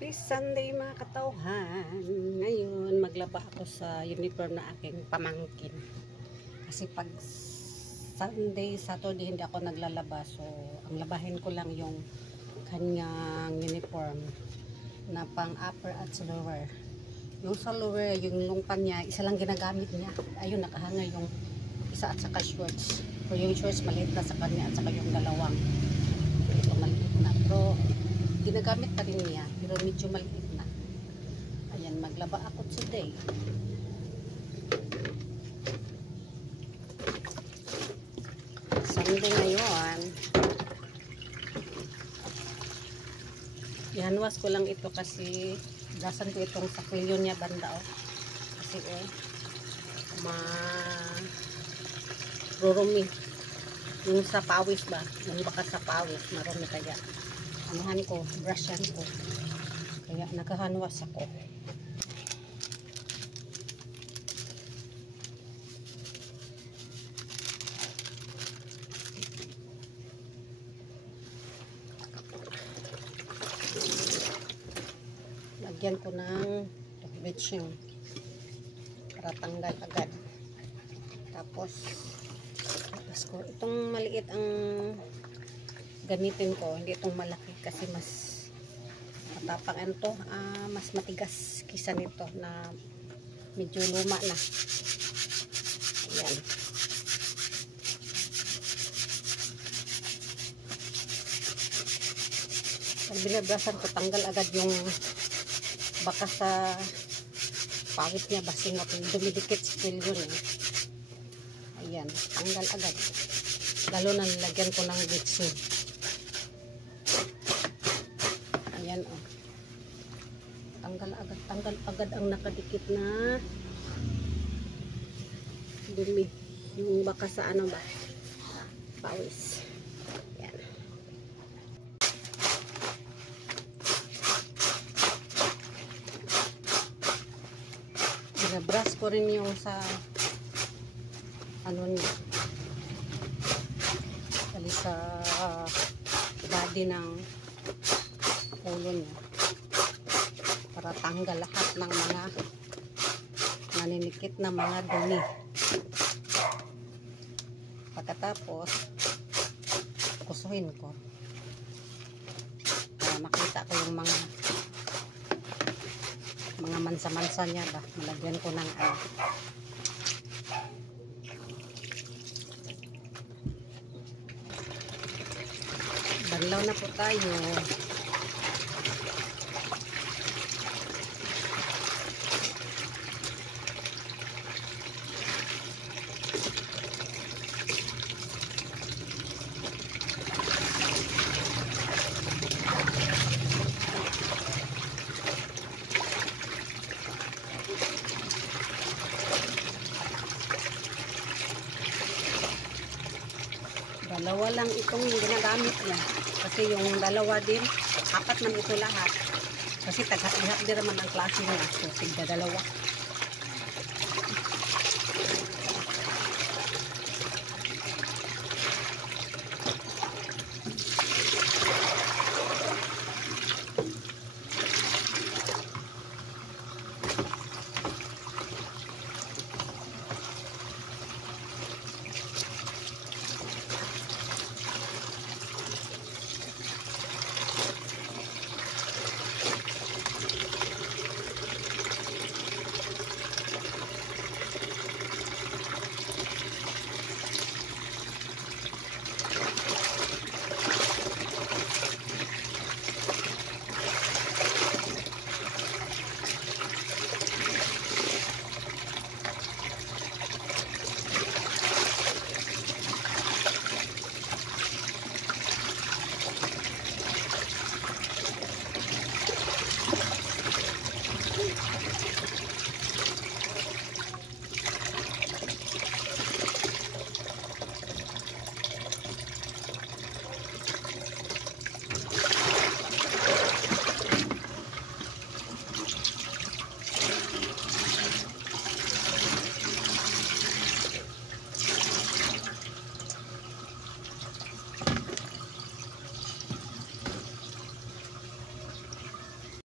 Happy Sunday mga katauhan. Ngayon maglaba ako sa uniform na aking pamangkin. Kasi pag Sunday, Saturday hindi ako naglalaba. So ang labahin ko lang yung kanyang uniform na pang upper at sa lower. Yung sa lower, yung lungpan niya, isa lang ginagamit niya. Ayun, nakahanga yung isa at saka shorts. Pero yung shorts maliit na sa kanya at saka yung dalawang. Ito maliit na. Pero ginagamit pa rin niya, pero medyo maliit na. Ayan, maglaba ako today. Sunday ngayon. Ihanwas ko lang ito kasi gasan ko itong saklilyo niya banda kasi marurumi yung sa pawis ba, yung baka sa pawis marumi kaya anuhan ko, brushan ko. Kaya nakahanwas ako. Lagyan ko ng bleaching para tanggal agad. Tapos ko itong maliit ang gamitin ko, hindi itong malaki kasi mas matapang ito, mas matigas kisa nito na medyo luma na. Ayan. Pag binabrasan ko, tanggal agad yung baka sa pawit niya, basing at dumidikit sa pilyo niya. Ayan, tanggal agad. Lalo na nilagyan ko ng bleaching. Ayan tanggal agad ang nakadikit na dumi yung baka sa ano ba pawis. Ayan. Binabrush ko rin yung sa ano niya dali sa body ng ulo niya para tanggal lahat ng mga naninikit na mga dumi. Pagkatapos kusuhin ko para makita ko yung mga mansa-mansa niya ba. Malagyan ko ng banlaw na po tayo. Dalawa lang itong ginagamit niya. Kasi yung dalawa din, apat na ito lahat. Kasi taghat-lihat din naman ang klase niya. So, tigda dalawa.